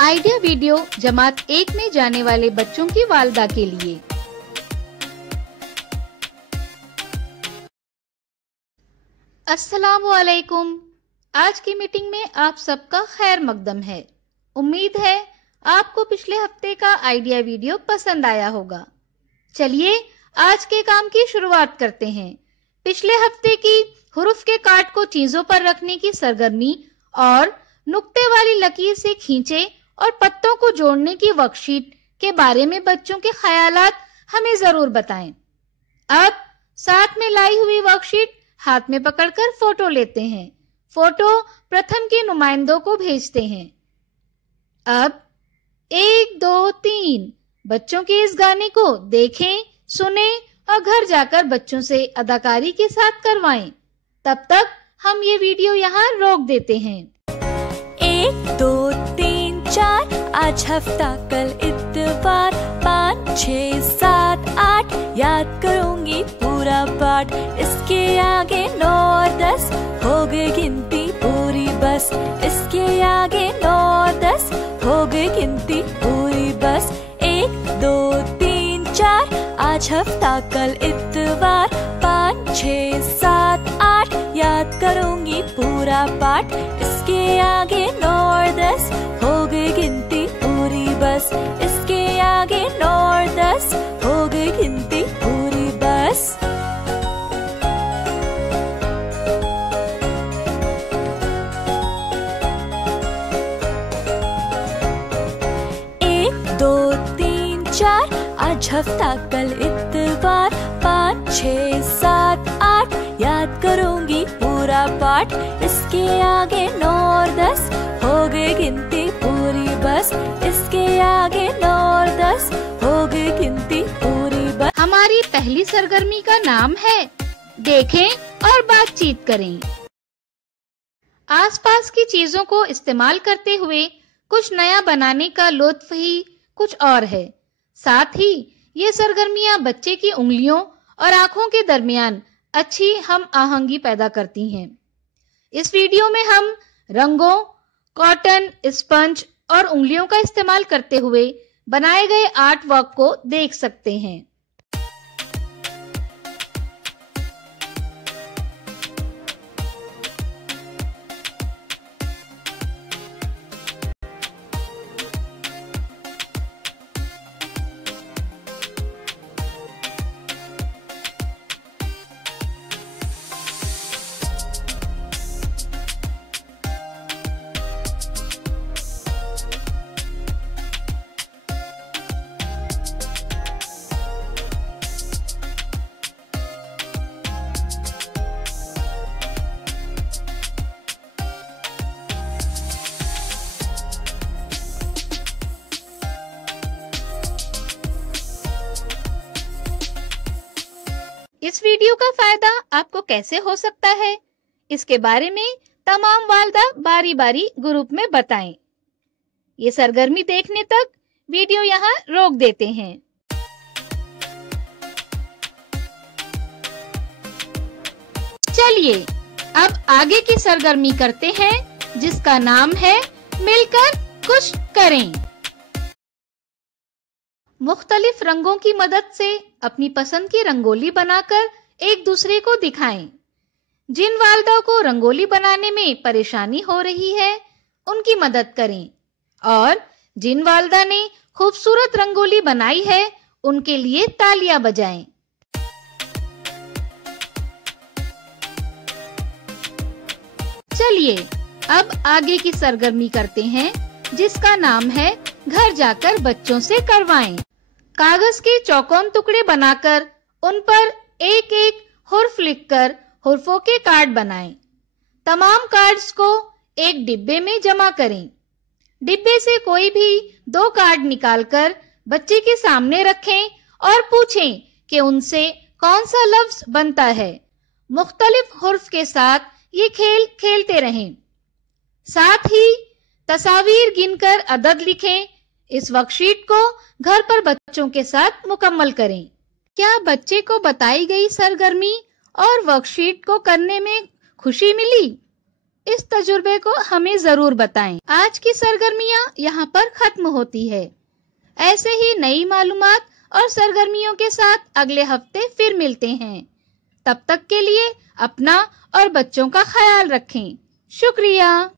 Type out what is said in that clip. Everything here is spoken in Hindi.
आइडिया वीडियो जमात 1 में जाने वाले बच्चों की वालिदा के लिए। अस्सलामु अलैकुम। आज की मीटिंग में आप सबका खैर मकदम है। उम्मीद है आपको पिछले हफ्ते का आइडिया वीडियो पसंद आया होगा। चलिए आज के काम की शुरुआत करते हैं। पिछले हफ्ते की हुरूफ के कार्ड को चीजों पर रखने की सरगर्मी और नुक्ते वाली लकीर से खींचे और पत्तों को जोड़ने की वर्कशीट के बारे में बच्चों के ख्यालात हमें जरूर बताएं। अब साथ में लाई हुई वर्कशीट हाथ में पकड़कर फोटो लेते हैं। फोटो प्रथम के नुमाइंदों को भेजते हैं। अब 1 2 3 बच्चों के इस गाने को देखें, सुने और घर जाकर बच्चों से अदाकारी के साथ करवाएं। तब तक हम ये वीडियो यहाँ रोक देते हैं। 1 2 3 4 आज हफ्ता कल इत्वार 5 6 7 8 याद करूंगी पूरा पाठ। इसके आगे 9 और 10 हो गई गिनती पूरी बस। इसके आगे 9 और 10 हो गई गिनती पूरी बस। 1 2 3 4 आज हफ्ता कल इत्वार 5 6 7 8 याद करूंगी पूरा पाठ। इसके आगे 9 और 10 हो गई गिनती पूरी बस। इसके आगे 9 और 10 हो गई गिनती पूरी बस। आज हफ्ता कल इत्वार 5 6 7 8 याद करूंगी पूरा पाठ। इसके आगे 9 और 10 हो गई गिनती पूरी बस। इसके आगे 9 और 10 हो गई गिनती पूरी बस। हमारी पहली सरगर्मी का नाम है देखें और बातचीत करें। आसपास की चीजों को इस्तेमाल करते हुए कुछ नया बनाने का लुत्फ ही कुछ और है। साथ ही ये सरगर्मियां बच्चे की उंगलियों और आंखों के दरमियान अच्छी हम आहंगी पैदा करती हैं। इस वीडियो में हम रंगों, कॉटन, स्पंज और उंगलियों का इस्तेमाल करते हुए बनाए गए आर्ट वर्क को देख सकते हैं। इस वीडियो का फायदा आपको कैसे हो सकता है, इसके बारे में तमाम वालिदा बारी बारी ग्रुप में बताएं। ये सरगर्मी देखने तक वीडियो यहाँ रोक देते हैं। चलिए अब आगे की सरगर्मी करते हैं जिसका नाम है मिलकर कुछ करें। मुख्तलिफ रंगों की मदद से अपनी पसंद की रंगोली बनाकर एक दूसरे को दिखाएं। जिन वालिदा को रंगोली बनाने में परेशानी हो रही है उनकी मदद करें और जिन वालिदा ने खूबसूरत रंगोली बनाई है उनके लिए तालियां बजाएं। चलिए अब आगे की सरगर्मी करते हैं जिसका नाम है घर जाकर बच्चों से करवाएं। कागज के चौकोन टुकड़े बनाकर उन पर एक एक हुर्फ लिखकर हुर्फों के कार्ड बनाएं। तमाम कार्ड्स को एक डिब्बे में जमा करें। डिब्बे से कोई भी 2 कार्ड निकालकर बच्चे के सामने रखें और पूछें कि उनसे कौन सा लफ्ज बनता है। मुख्तलिफ हुर्फ के साथ ये खेल खेलते रहें। साथ ही तस्वीर गिनकर अदद लिखें। इस वर्कशीट को घर पर बच्चों के साथ मुकम्मल करें। क्या बच्चे को बताई गई सरगर्मी और वर्कशीट को करने में खुशी मिली? इस तजुर्बे को हमें जरूर बताएं। आज की सरगर्मियां यहाँ पर खत्म होती है। ऐसे ही नई मालूमात और सरगर्मियों के साथ अगले हफ्ते फिर मिलते हैं। तब तक के लिए अपना और बच्चों का ख्याल रखें। शुक्रिया।